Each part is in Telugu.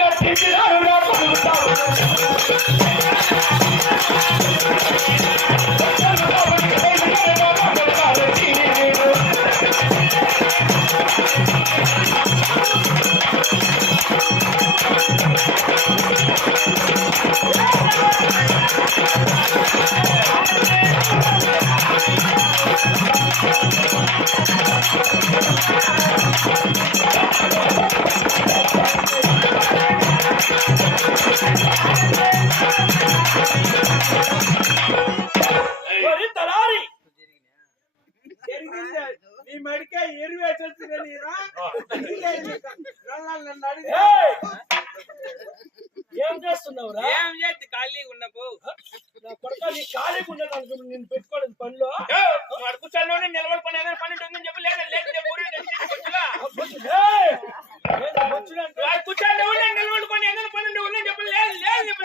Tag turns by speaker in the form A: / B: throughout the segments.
A: మరి నా కొడుక నీ ఖాళీగా ఉండదు అనుకుని నేను పెట్టుకోలేదు పనిలో.
B: కూర్చొని నిలబడి పని ఏదైనా పని ఉంటుందని చెప్పి లేదా లేదు ఉండి నిలబడి పని ఏదైనా పని చెప్పి లేదు లేదు చెప్పి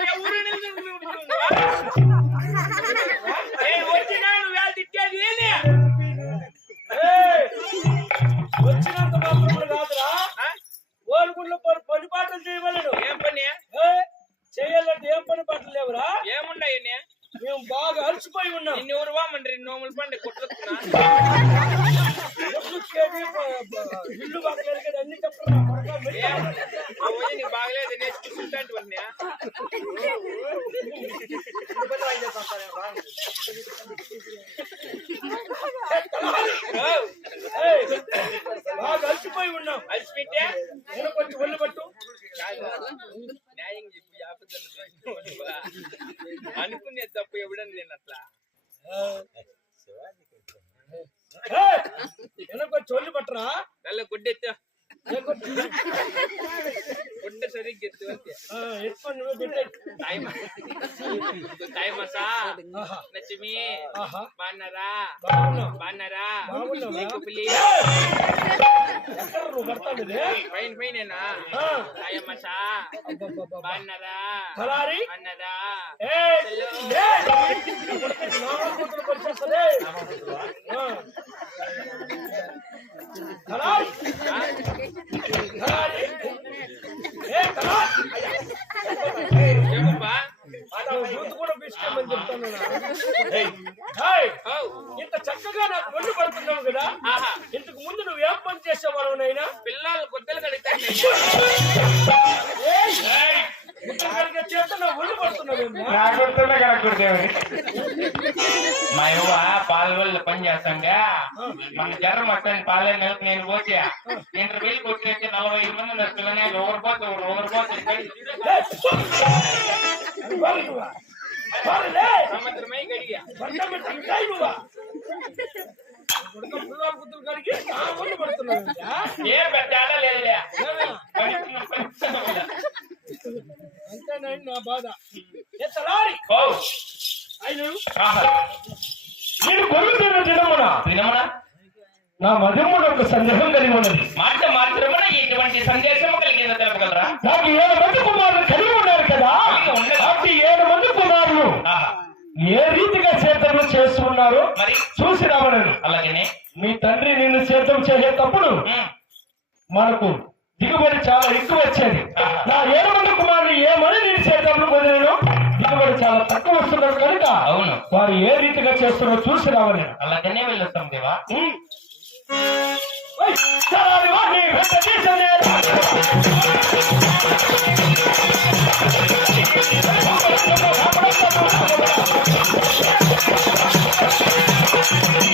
B: వామండ్రి నోముల పండి కుట్రుతున్నా
A: ఎప్పుడు చేసి, ప- ప- ఇల్లు బాగలేదు అన్ని
B: నీకు బాగలేదు వాడిని
A: అలసిపోయి ఉన్నాం
B: అలసిపెట్టే
A: ఒళ్ళు పట్టు
B: న్యాయం చెప్పి ఆపదలు అనుకునే తప్పు ఎవడని నేను అట్లా
A: ఏయ్! నేను కొంచెం ఒళ్ళు పట్టరా
B: నల్ల గుడ్డెత్తు
A: నేను కొంచెం
B: గుడ్డ సరిగ్గా ఎత్తు అంతే
A: ఆ, ఎత్తుకొని నువ్వే పెట్టే
B: టైం టైం అసా
A: ఆహా
B: నచ్చిమి
A: ఆహా
B: బాగున్నారా
A: బాగున్నాం
B: బాగున్నారా
A: బాగున్నావా?
B: కుపిలి
A: ఎక్కడ నువ్వు పడతావు ఇదే?
B: ఫైన్ బాగున్నారా?
A: తలారి?
B: అన్నదా
A: ఏయ్! ఏయ్! ఇంత చక్కగా నాకు ఒళ్ళు పడుతున్నావు కదా. ఇంతకు ముందు నువ్వు ఏం పని చేసేవాడు నైనా
B: పిల్లలు గుడ్డలు కడుగుతాను
A: ఇక్కడికి చేత నా ఒళ్ళు పడుతున్నావు
C: మా యువ పాల వల్ల పని చేస్తాంగా మన జర్ర మొత్తాన్ని పాలే నెలకు నేను పోతే ఇంటర్ వేలు కొట్టినట్టు నలభై ఐదు మంది పిల్లలు ఎవరు పోతే ఎవరు పోతే
B: సంవత్సరమై గడిగా
C: ఏ పెద్ద ఆడ లేదులే పని- పని మీద.
A: అంతేనండి నా బాధ. నేను కొలుగుతున్న దినమున
C: వినమునా
A: నా మధుముడు ఒక సందేహం కలిగి ఉన్నది.
C: మాట మాత్రమున ఇటువంటి సందేశము కలిగిందో తెలపగలరా?
A: నాకు ఏడు మంది కుమారులు ఏ రీతిగా సేద్యములు చేస్తున్నారు?
C: మరి?
A: చూసి రావలను
C: అలాగనే?
A: మీ తండ్రి నిన్ను సేద్యం చేసేటప్పుడు. మనకు దిగుబడి చాలా ఎక్కువ వచ్చేది. నా ఏడు మంది కుమారులు ఏమని నేను సేద్యంలో వదిలేను దిగుబడి చాలా తక్కువ వస్తున్నారు కనుక
C: అవును.
A: వారు ఏ రీతిగా చేస్తున్నారో చూసి రావలేను
C: అలాగనే వెళ్ళొస్తాం దేవా. Thank you.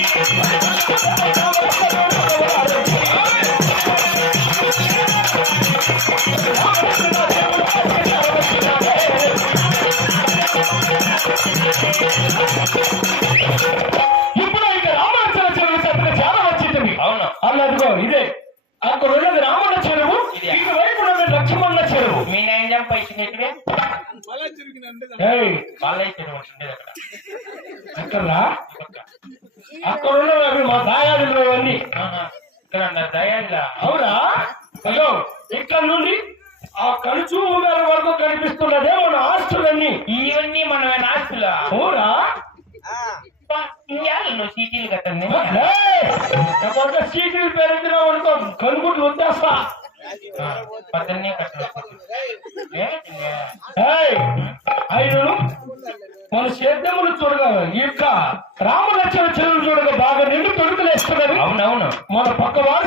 C: దయాళ
A: అవునా? అయ్యో ఇక్కడ నుండి ఆ కలుచు ఉంగరం వరకు కనిపిస్తున్నదే మన ఆస్తులన్నీ.
C: ఇవన్నీ మనమే ఆస్తులా?
A: అవునా?
C: ఇంకేళ్ళు నువ్వు సీటీలు కట్టండి.
A: సీట్లు పెరుగుతున్నావు అనుకో కనుగుడ్లు వచ్చేస్తా
C: పద్దెన్నే
A: మన సేద్యములు చూడగా ఇక రామలక్ష్మణ చెరువులు చూడగా బాగా నిండు తొడుగులేస్తున్నవి
C: అవునవును.
A: మన పక్క వారి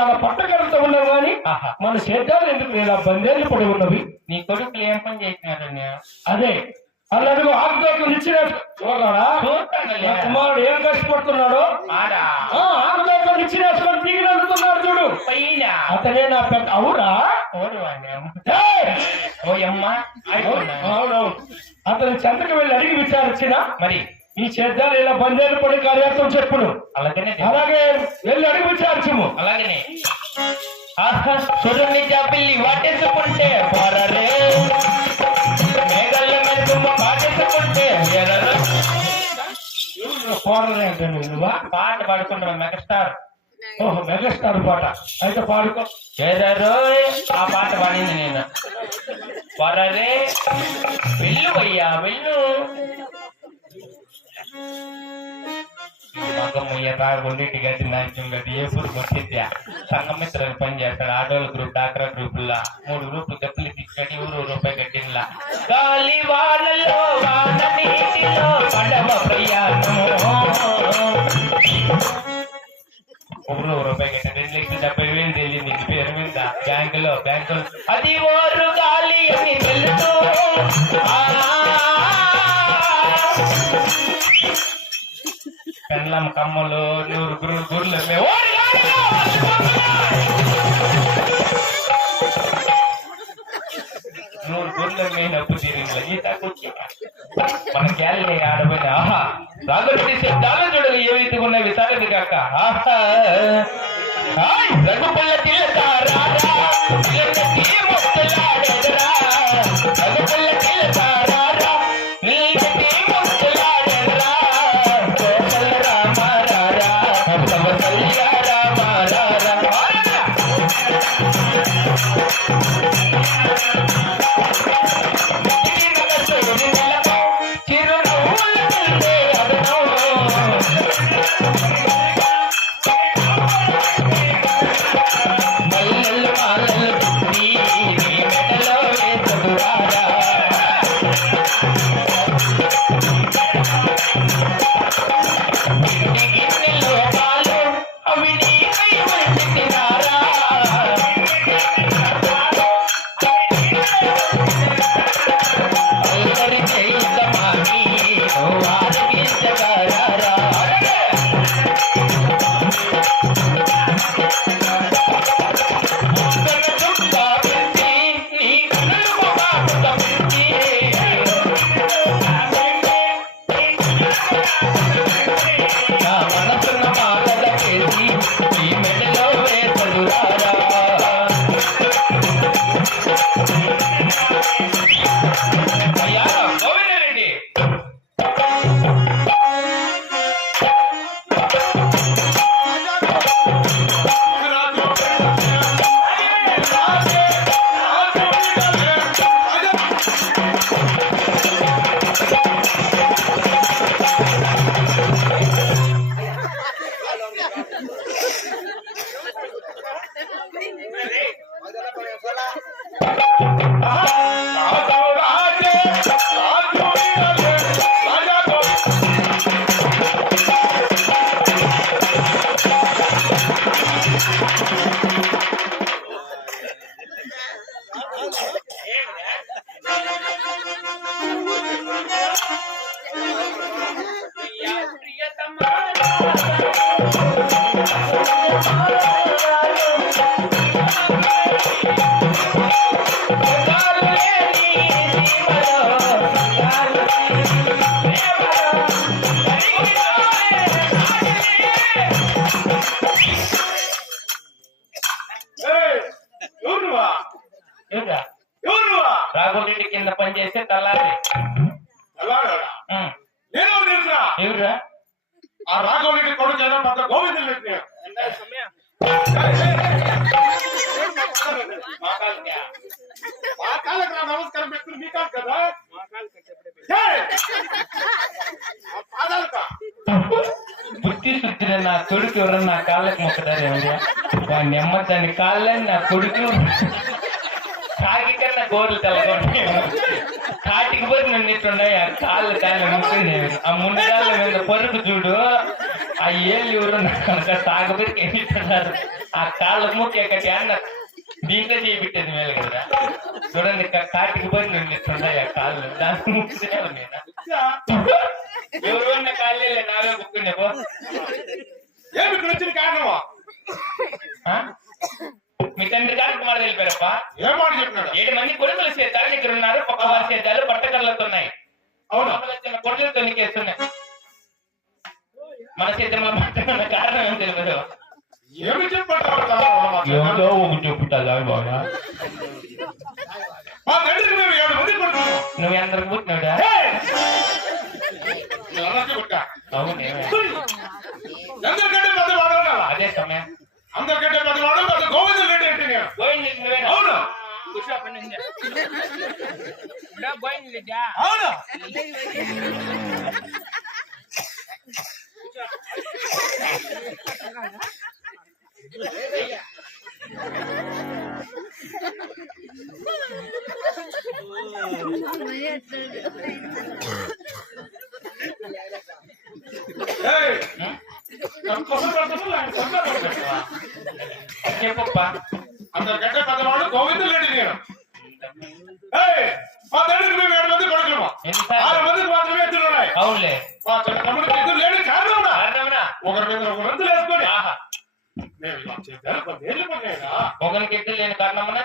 A: చాలా పట్టగలతో ఉన్నవి కానీ. మన సేద్యాలు ఎందుకు ఇలా బందేళ్ళు పడి ఉన్నవి.
C: నీ కొడుకులు ఏం పని చేసినారని
A: అదే. అల్లడుగు ఆకుదోకలు ఇచ్చిన చూడరా?
C: చూస్తానులే.
A: నా కుమారుడు ఏం కష్టపడుతున్నాడో?
C: ఆడా
A: ఆ ఆకుదోకలు ఇచ్చినేసుకొని దిగి నడుతున్నాడు చూడు. అతనే నా పెద్ద అవురా? అవునవును. అతను చెంతకు వెళ్ళి అడిగి విచారించిన?
C: మరి?
A: ఈ సేద్యాలు ఇలా బందేలు పడి కార్యక్రమం చెప్పును
C: అలాగనే.
A: అలాగే వెళ్ళి అడిగి విచారించము
C: అలాగనే. ఆహా, చూడండి జాబిల్లి వాటేసుకుంటే పోరరే. మేఘల్ల మెరుపు వాటేసుకుంటే.
A: పోరలే అంటే నువ్వా
C: పాట పాడుకుంటున్నా మెగాస్టార్.
A: ఓహో మెగాస్టార్ పాట. అయితే పాడుకో.
C: ఎర్రరు ఆ పాట పాడింది నేను. పోరరే. వెళ్ళు అయ్యా వెళ్ళు. మగమ్మయ్య రాగుండేటి గది నాట్యం గది ఏ పురుగు వచ్చిద్యా సంఘమిత్రులు పని చేస్తాడు ఆడోళ్ళ గ్రూప్ డాక్రా గ్రూపుల్లా మూడు గ్రూపులు డబ్బులు తీసుకొని ఊరు రూపాయి కట్టినలా గాలి వానలో వాన నీటిలో పడవ ప్రయాణం ఊరు రూపాయి కట్టారు రెండు లక్షల డెబ్బై వేలు తెలియదు నీకు పేరు మీద బ్యాంకులో బ్యాంకులో అది ఓరు గాలి అని తెలుసు పెళ్ళం కమ్మలు నూరు గురు గుర్లు అమ్మే- ఓరి గాలిలో! నూరు గుర్లు మేనప్పు తీరింది ఈత మన గ్యాలరీ ఆడబోయిన ఆహా రాగొట్టి శబ్దాలు చూడగా ఏవైతే ఉన్నాయి విసారది కాక. ఆహా. రఘుపల్ల తిల్లతారా రఘుపల్ల తిల్లతారా Thank you. వాడిని అమ్మ కాళ్ళని నా కొడుకు కాకి కన్నా గోర్లు తెల్లగొండి కాటికి పోయి నన్ను ఇట్లున్నాయి ఆ కాళ్ళు కాళ్ళు ముక్కింది ఆ ముందు కాళ్ళ మీద పరుపు చూడు ఆ ఏళ్ళు ఎవరు కనుక తాగబెరికి ఎన్నిట్టున్నారు ఆ కాళ్ళ ముక్కి ఎక్కటి అన్న దీంట్లో చేయిపెట్టేది మేలు కదా. చూడండి కాటికి పోయి నన్ను ఇట్లున్నాయి ఆ కాళ్ళు. దాని ముక్కితే నేను ఎవరు ఉన్న కాళ్ళే నావే ముక్కుండే పో.
B: ఏమి వచ్చిన కారణమా?
C: మీ తండ్రి గారు కుమారుడు వెళ్ళిపోయారప్ప.
B: ఏం మాట చెప్పినాడు?
C: ఏడు మంది కొడుకులు సేద్దాల దగ్గర ఉన్నారు. పక్క వారి సేద్దాలు పట్టకర్లతో ఉన్నాయి.
B: అవునా.
C: చిన్న కొడుకులతో నీకేస్తున్నాయి మన సేద్యంలో పట్టకన్న కారణం ఏం తెలియదు.
B: ఏమి చెప్పంటావు
C: ఏమిటో ఒకటి చెప్పుతా బాగా
B: మా తండ్రికి మేము ఏడు మంది కొడుతున్నాం
C: నువ్వు పుట్టినాడా అవునులే.
B: మా లేని కారణం ఉన్నా
C: కారణమనా
B: ఒకరి మీద ఒకరు పదేళ్ళు పడినాయిరా.
C: ఒకరికి ఎద్దు లేని కారణమన్నా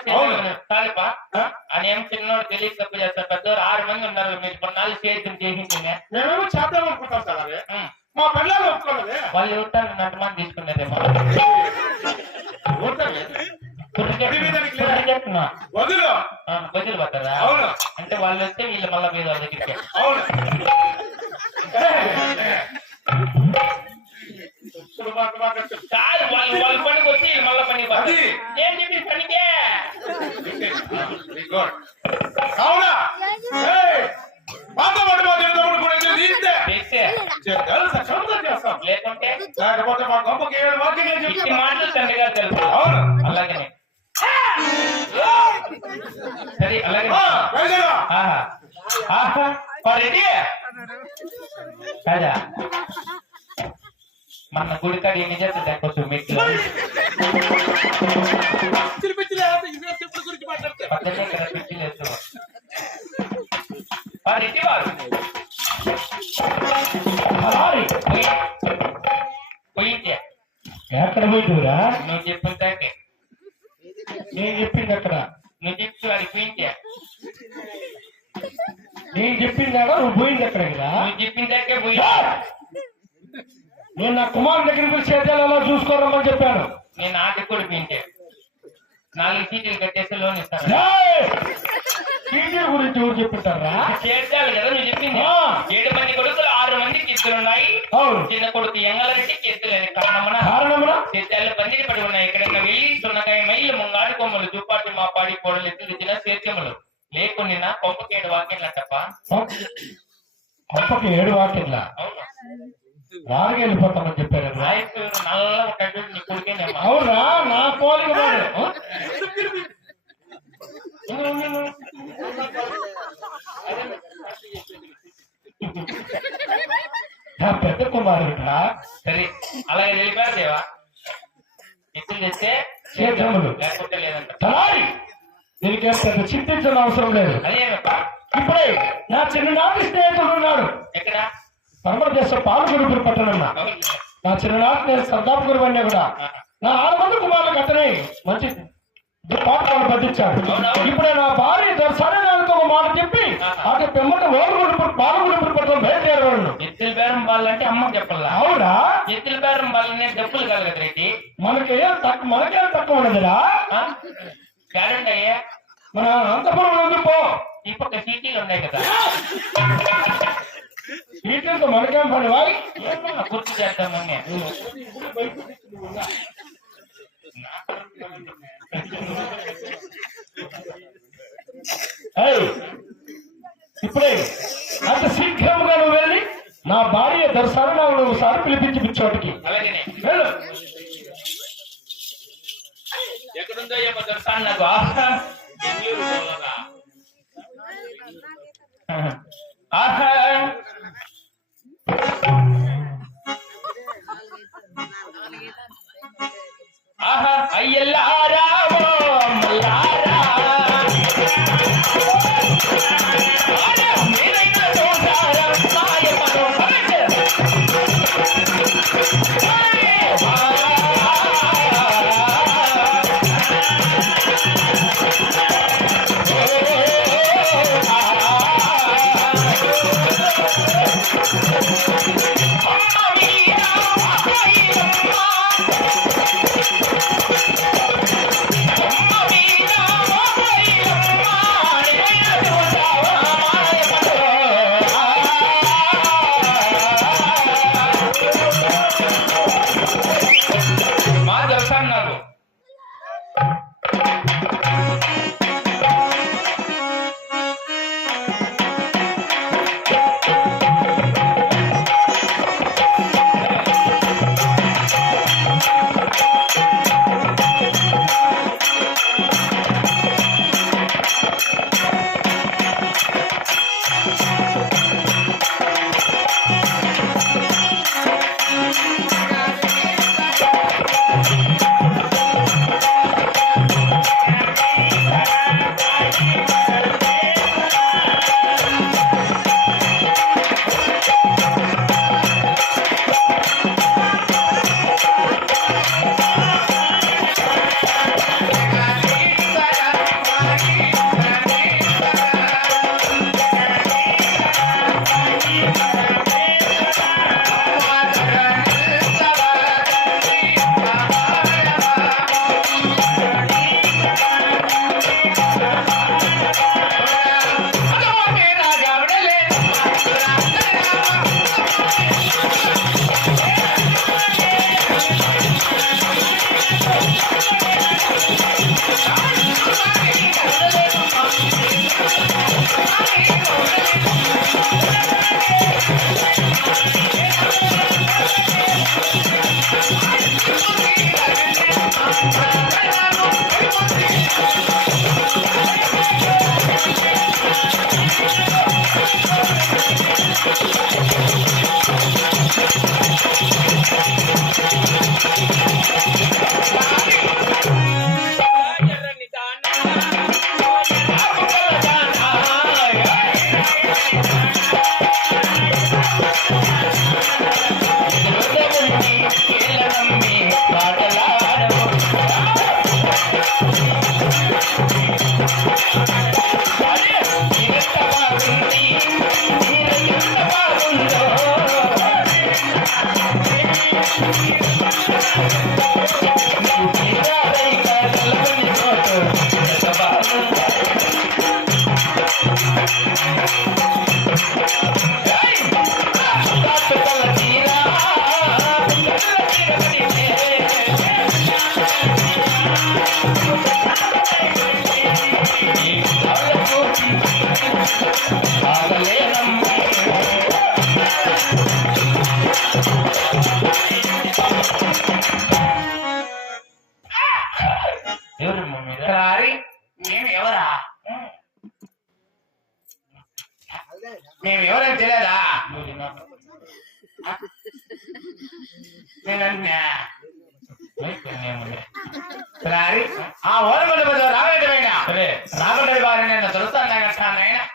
B: ఆ?
C: అని ఏం చిన్నోడు తెలియక తప్పు చేస్తారు పెద్దవారు ఆరు మంది ఉన్నారు. మీరు కొన్నాళ్ళు సేద్యం చేసింది
B: మేమేమో చేద్దాం అనుకుంటాం సార్ మా పిల్లలు ఒప్పుకోలేదే
C: వాళ్ళు ఎవరు తీసుకున్నారేమో. కుర్రి
B: మీద
C: చెప్తున్నా
B: వదిలు. అవును.
C: అంటే వాళ్ళు వస్తే వీళ్ళు మళ్ళా మీద వాళ్ళ దగ్గరికి
B: అవును.
C: కాదు వాళ్ళు వాళ్ళ పనికి వచ్చి వీళ్ళు మళ్ళా పనికి పోతారు.
B: అది.
C: ఏం చెప్పి పనికే
B: Very good. అవునా ఏయ్, మాతో పాటు మా చిన్న తమ్ముడు కూడా ఎద్దులు తీస్తే
C: చేస్తే
B: చేద్దాం, సక్షమంగా చేస్తాం
C: లేకుంటే
B: లేకపోతే మా గొప్పకి ఏడు వాక్యం
C: ఇట్టి
B: చెప్తాం
C: మాటలు తండ్రి గారు తెలుసు
B: అవును
C: అలాగనే సరే అలాగే
B: ఆ, బయలుదేరా.
C: ఆహా ఆహా రెడీ కాదా మన గుడికాడ ఎన్ని చేస్తుంది కొంచెం మెట్లు పక్కనే
A: ఎక్కడ పోయిరా
C: నువ్వు చెప్పిన తాకే
A: నేను చెప్పింది అక్కడ
C: నువ్వు చెప్పి అది పోయింటే
A: నేను చెప్పింది అక్కడ నువ్వు పోయింది ఎక్కడికి రా
C: నువ్వు చెప్పిన తాకే పోయి
A: నేను నా కుమారుడి దగ్గరికి వెళ్ళి చేద్దాలో చూసుకోరమ్మని చెప్పాను
C: నేను ఆటకు కూడా పోయింటే నాలుగు సీట్లు కట్టేస్తే లోన్ ఇస్తాను!
A: టీచర్ గురించి ఎవరు చెప్పింటారా
C: చేర్చాలి కదా నువ్వు చెప్పింది. ఏడు మంది కొడుకులు ఆరు మందికి ఇద్దరు ఉన్నాయి చిన్న కొడుకు ఎంగలరెడ్డికి ఎత్తులేదు కారణమున
A: కారణమునా?
C: సేద్యాలు బందిని పడి ఉన్నాయి. ఇక్కడ వెళ్ళి సున్నకాయ మైలు ముంగాడు కొమ్మలు దుప్పాటి మా పాడి కోడలు ఎత్తు తెచ్చిన సేద్యములు. లేకుండా కొంపకేడు వాక్యం తప్ప.
A: అప్పకి ఏడు వాకిట్లా?
C: అవును?
A: వెళ్ళిపోతామని చెప్పారు?
C: రాయసు నల్ల ఉంటాడు నీ కొడుకేనేమ్మా
A: అవునా? నా పోలిక నా పెద్ద కుమారుడా
C: సరే అలాగే వెళ్ళిపోయారు దేవా? తెస్తే
A: సేద్యములు
C: లేకపోతే లేదంట.
A: దీనికేం పెద్ద చింతించిన అవసరం లేదు.
C: అదేనప్ప?
A: ఇప్పుడే నా చిన్ననాటి స్నేహితుడు ఉన్నాడు.
C: ఎక్కడ?
A: పరమదేశ పాలగురుపురు పట్టణమ్మ
C: అవును.
A: నా చిన్ననాటి నేను సర్దాపు గురు అన్నీ కూడా. నా ఆరు మంది కుమారులకు అతనే మంచి పాఠాలు పట్టించాడు ఇప్పుడే నా భార్య సరైనతో ఒక మాట చెప్పి అటు పెమ్మట ఓరుగుడు పాలగురుపురు పట్టణం బయలుదేరవాడు
C: ఎత్తుల బేరం బాలంటే అమ్మ చెప్పాలా?
A: అవునా?
C: ఎత్తుల బేరం బాలనే డబ్బులు కలగదు రెడ్డి
A: మనకేం మనకేం తక్కువ ఉండదురా?
C: గ్యారెంటీ అయ్యా.
A: మన అంతపురం ఉంది పో.
C: ఈ పక్క సీటీలు ఉన్నాయి కదా.
A: నీటితో మనకేం పని
C: వారి? గుర్తు చేద్దామని.
A: ఇప్పుడే అంత శీఘ్రముగా నువ్వు వెళ్ళి నా భార్య దర్శనం నువ్వు సార్ పిలిపించి పిచ్చోటికి
C: ఎక్కడుందో దర్శనం? ఆహా ఆహా అయ్యల్లారావో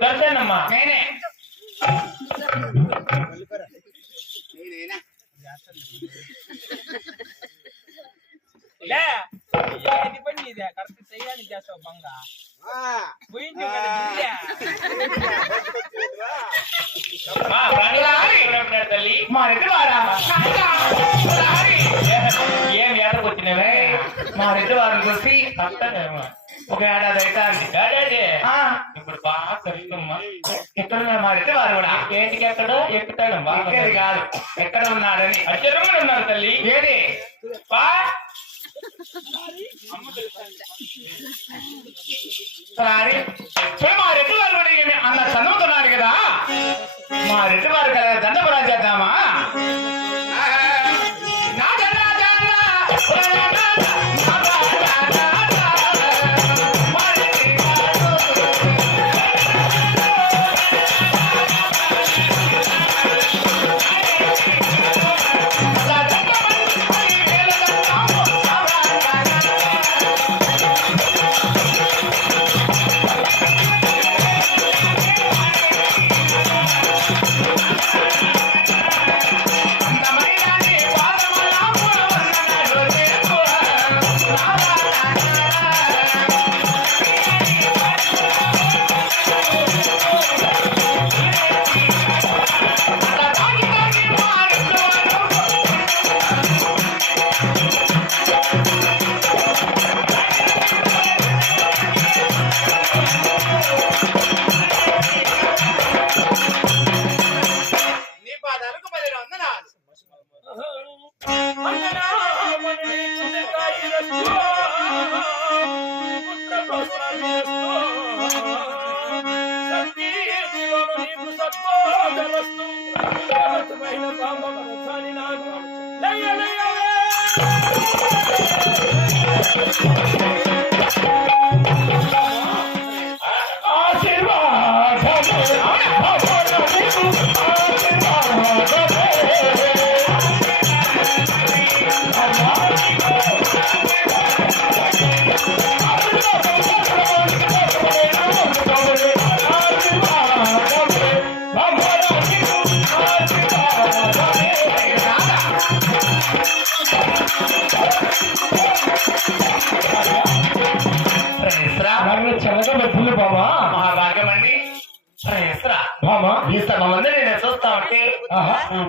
D: ಬರ್ತಾನಮ್ಮ
B: ನೇನೆ ఇది పండి ఇది కరెక్ట్ చేయడానికి చేస్తావు బంగ పోయింది
C: తల్లి
D: మా దగ్గర
C: ఏం ఎడకొచ్చినవే
D: మా
C: దగ్గర వారికి వచ్చి కష్టమేమో
D: చెప్పాడమ్మా కాదు. ఎక్కడ ఉన్నాడని
C: అచ్చరమ్మని ఉన్నారు తల్లి.
D: ఏది?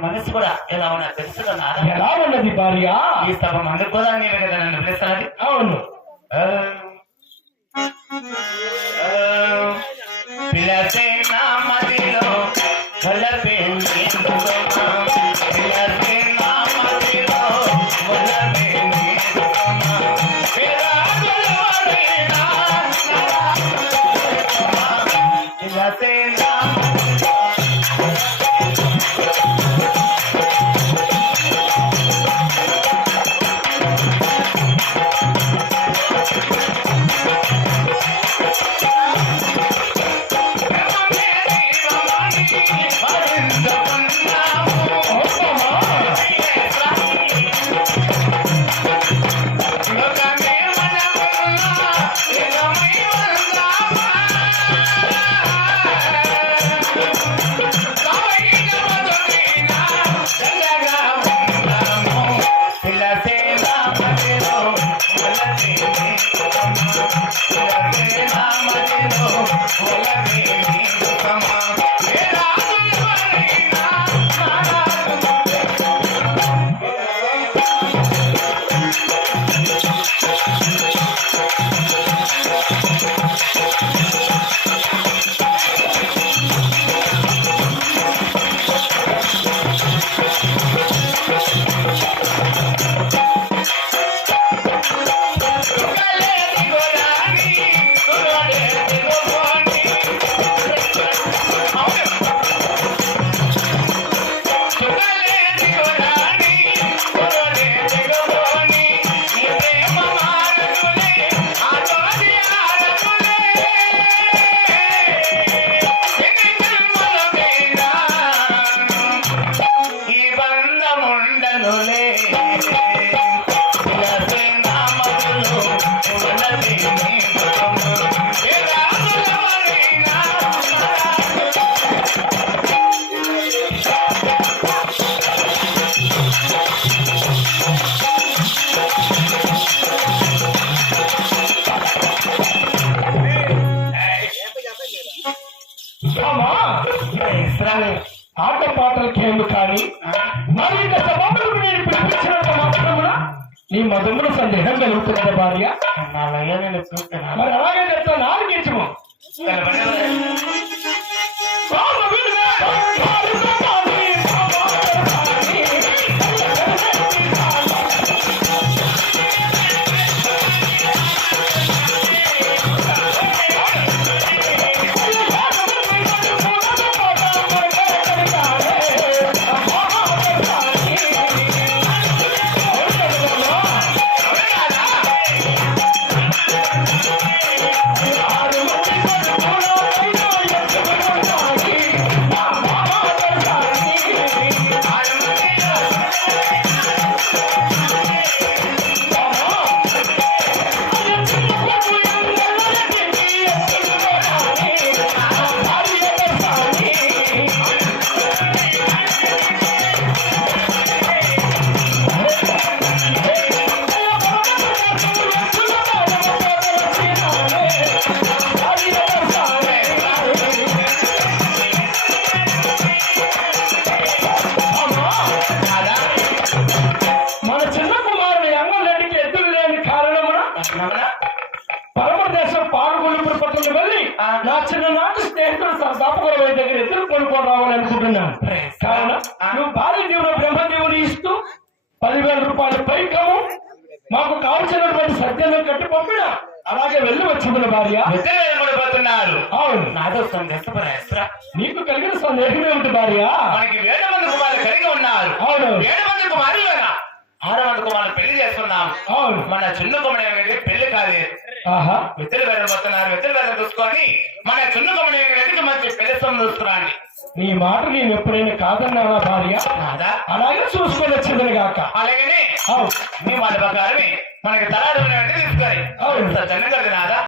A: మనసు కూడా ఎలా ఉన్నా తెలుసు కదా
D: ఎలా ఉన్నది భార్య
A: ఈ సభ మంది కూడా నీవే కదా నన్ను పిలుస్తున్నది
D: అవును Okay. పరమదేశం పాల్గొని పట్టణం వెళ్ళి నా చిన్ననాటి స్నేహితుడు సదాపకరమైన దగ్గర ఎదురు కొనుక్కొని రావాలని అనుకుంటున్నాను. కావున నువ్వు భార్య దేవుడు బ్రహ్మదేవుని ఇస్తూ పదివేల రూపాయల పైకము మాకు కావలసినటువంటి సత్యాన్ని కట్టి పంపిన అలాగే వెళ్ళి వచ్చింది భార్య.
A: పోతున్నారు
D: అవును
A: అవును.
D: నాదో సందేశపరా
A: నీకు కలిగిన సందేహం ఏమిటి భార్య.
D: మనకి వేల మంది కుమారులు కలిగి ఉన్నారు.
A: అవును.
D: ఏడు మంది కుమారులు మంది కుమారులు పెళ్ళి చేసుకున్నాం. మన చిన్న కుమారు ఏమిటి? పెళ్ళి కాదు.
A: ఆహా.
D: విత్తలు వెళ్ళబోతున్నారు విత్తలు వెళ్ళ చూసుకొని మన చిన్న కుమారు ఏమిటి? మంచి పెళ్ళి చూసుకురండి
A: నీ మాట నేను ఎప్పుడైనా కాదన్నానా భార్య? అలాగే చూసుకొని వచ్చిందని గాక
D: అలాగనే?
A: అవును.
D: మీ మాట ప్రకారమే మనకి తలాడు తీసుకొని. చిన్నగా నాదా